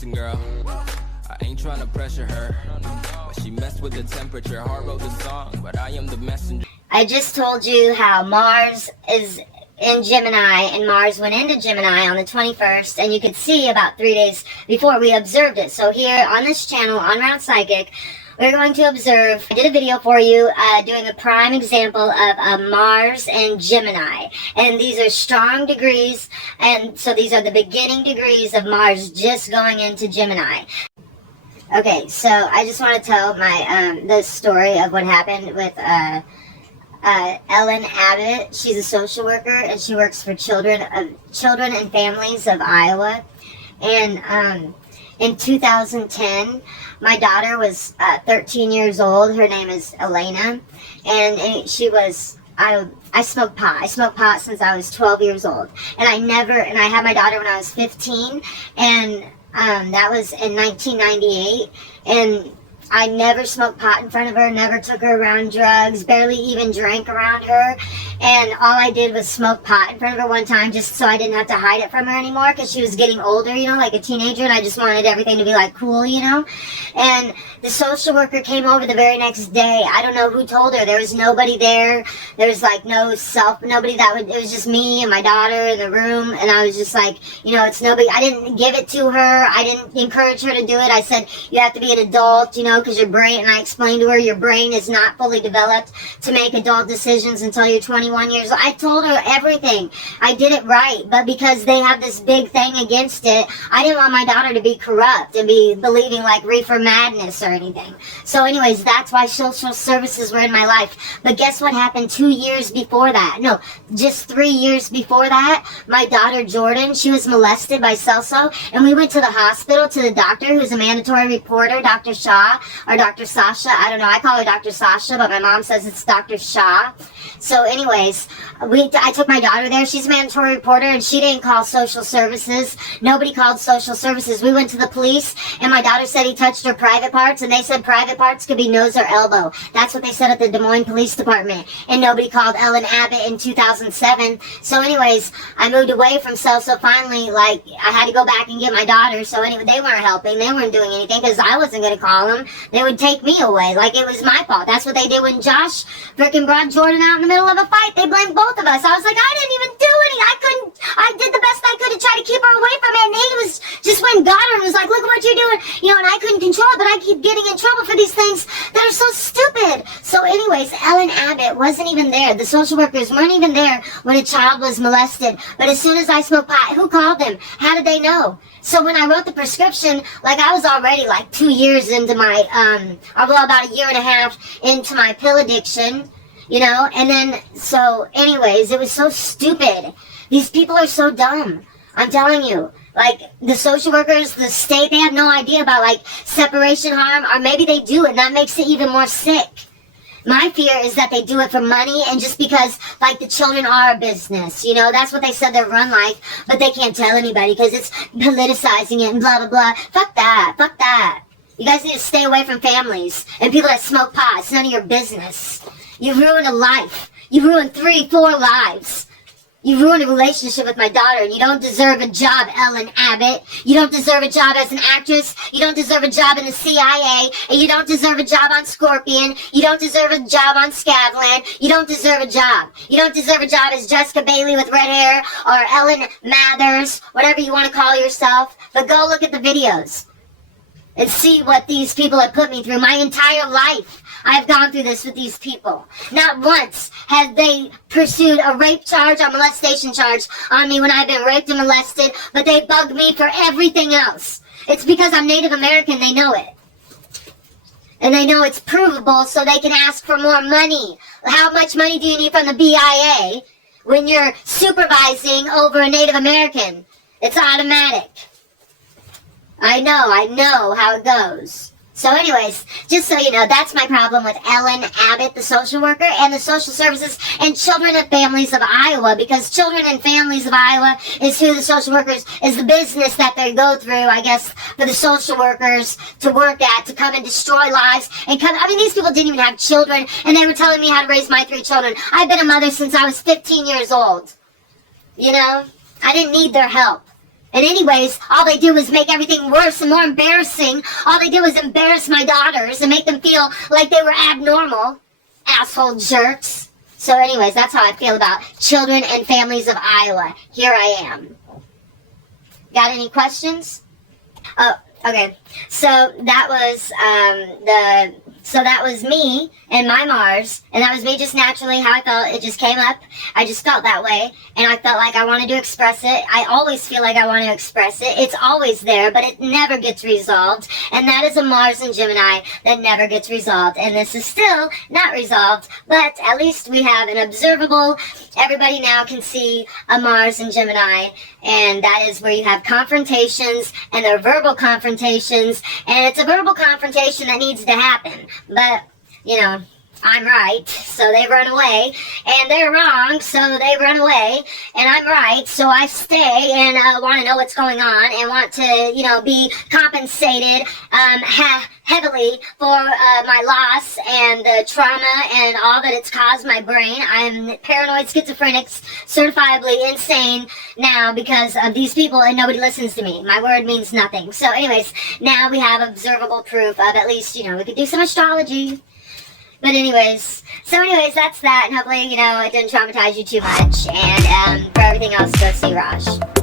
Listen, girl, I ain't trying to pressure her, but she messed with the temperature. Heart wrote the song, but I am the messenger. I just told you how Mars is in Gemini, and Mars went into Gemini on the 21st, and you could see about 3 days before we observed it. So here on this channel, on Round Psychic, we're going to observe. I did a video for you doing a prime example of Mars and Gemini, and these are strong degrees, and so these are the beginning degrees of Mars just going into Gemini. Okay, so I just want to tell my the story of what happened with Ellen Abbott. She's a social worker, and she works for children and families of Iowa. And in 2010, my daughter was 13 years old. Her name is Elena, and she was. I smoked pot. I smoked pot since I was 12 years old, and I had my daughter when I was 15, and that was in 1998, and I never smoked pot in front of her, never took her around drugs, barely even drank around her, and all I did was smoke pot in front of her one time just so I didn't have to hide it from her anymore, because she was getting older, you know, like a teenager, and I just wanted everything to be like cool, you know. And the social worker came over the very next day. I don't know who told her. There was nobody there. There was like nobody it was just me and my daughter in the room, and I was just like, you know, it's nobody. I didn't give it to her. I didn't encourage her to do it. I said, you have to be an adult, you know, because your brain, and I explained to her, your brain is not fully developed to make adult decisions until you're 21 years old. I told her everything. I did it right, but because they have this big thing against it, I didn't want my daughter to be corrupt and be believing like reefer madness or anything. So anyways, that's why social services were in my life. But guess what happened 2 years before that? No, just 3 years before that, my daughter Jordan, she was molested by Celso, and we went to the hospital to the doctor, who's a mandatory reporter, Dr. Shaw, or Dr. Sasha. I don't know. I call her Dr. Sasha, but my mom says it's Dr. Shah. So anyways, I took my daughter there. She's a mandatory reporter, and she didn't call social services. Nobody called social services. We went to the police, and my daughter said he touched her private parts, and they said private parts could be nose or elbow. That's what they said at the Des Moines Police Department, and nobody called Ellen Abbott in 2007. So anyways, I moved away from Celso finally. Like, I had to go back and get my daughter. So anyway, they weren't helping. They weren't doing anything because I wasn't going to call them. They would take me away like it was my fault. That's what they did when Josh freaking brought Jordan out in the middle of a fight. They blamed both of us. I was like, I didn't even do anything. I did the best I could to try to keep her away from it, and he was just went and got her and was like, look what you're doing, you know, and I couldn't control it, but I keep getting in trouble for these things that are so stupid. So anyways, Ellen Abbott wasn't even there. The social workers weren't even there when a child was molested. But as soon as I smoked pot, who called them? How did they know? So when I wrote the prescription, like I was already like 2 years into my, about a year and a half into my pill addiction, you know, and then, so anyways, it was so stupid. These people are so dumb. I'm telling you. Like, the social workers, the state, they have no idea about, like, separation harm, or maybe they do, and that makes it even more sick. My fear is that they do it for money, and just because, like, the children are a business, you know, that's what they said they're run like, but they can't tell anybody because it's politicizing it and blah, blah, blah. Fuck that. Fuck that. You guys need to stay away from families and people that smoke pot. It's none of your business. You've ruined a life. You've ruined 3, 4 lives. You ruined a relationship with my daughter, and you don't deserve a job, Ellen Abbott. You don't deserve a job as an actress. You don't deserve a job in the CIA. And you don't deserve a job on Scorpion. You don't deserve a job on Scavland. You don't deserve a job. You don't deserve a job as Jessica Bailey with red hair, or Ellen Mathers, whatever you want to call yourself. But go look at the videos and see what these people have put me through. My entire life, I've gone through this with these people. Not once have they pursued a rape charge or molestation charge on me when I've been raped and molested, but they bug me for everything else. It's because I'm Native American, they know it. And they know it's provable, so they can ask for more money. How much money do you need from the BIA when you're supervising over a Native American? It's automatic. I know how it goes. So anyways, just so you know, that's my problem with Ellen Abbott, the social worker, and the social services, and children and families of Iowa, because children and families of Iowa is who the social workers, is the business that they go through, I guess, for the social workers to work at, to come and destroy lives, and come, I mean, these people didn't even have children, and they were telling me how to raise my 3 children. I've been a mother since I was 15 years old. You know? I didn't need their help. And anyways, all they do is make everything worse and more embarrassing. All they do is embarrass my daughters and make them feel like they were abnormal. Asshole jerks. So anyways, that's how I feel about children and families of Iowa. Here I am. Got any questions? Oh, okay. So that was me and my Mars, and that was me just naturally how I felt. It just came up. I just felt that way, and I felt like I wanted to express it. I always feel like I want to express it. It's always there, but it never gets resolved, and that is a Mars and Gemini that never gets resolved, and this is still not resolved, but at least we have an observable. Everybody now can see a Mars and Gemini, and that is where you have confrontations, and they're verbal confrontations, and it's a verbal confrontation that needs to happen, but you know, I'm right, so they run away, and they're wrong, so they run away, and I'm right, so I stay and want to know what's going on, and want to, you know, be compensated heavily for my loss and the trauma and all that it's caused my brain. I'm paranoid, schizophrenic, certifiably insane now because of these people, and nobody listens to me. My word means nothing. So anyways, now we have observable proof of at least, you know, we could do some astrology. But anyways, that's that, and hopefully, you know, it didn't traumatize you too much, and for everything else, go see Raj.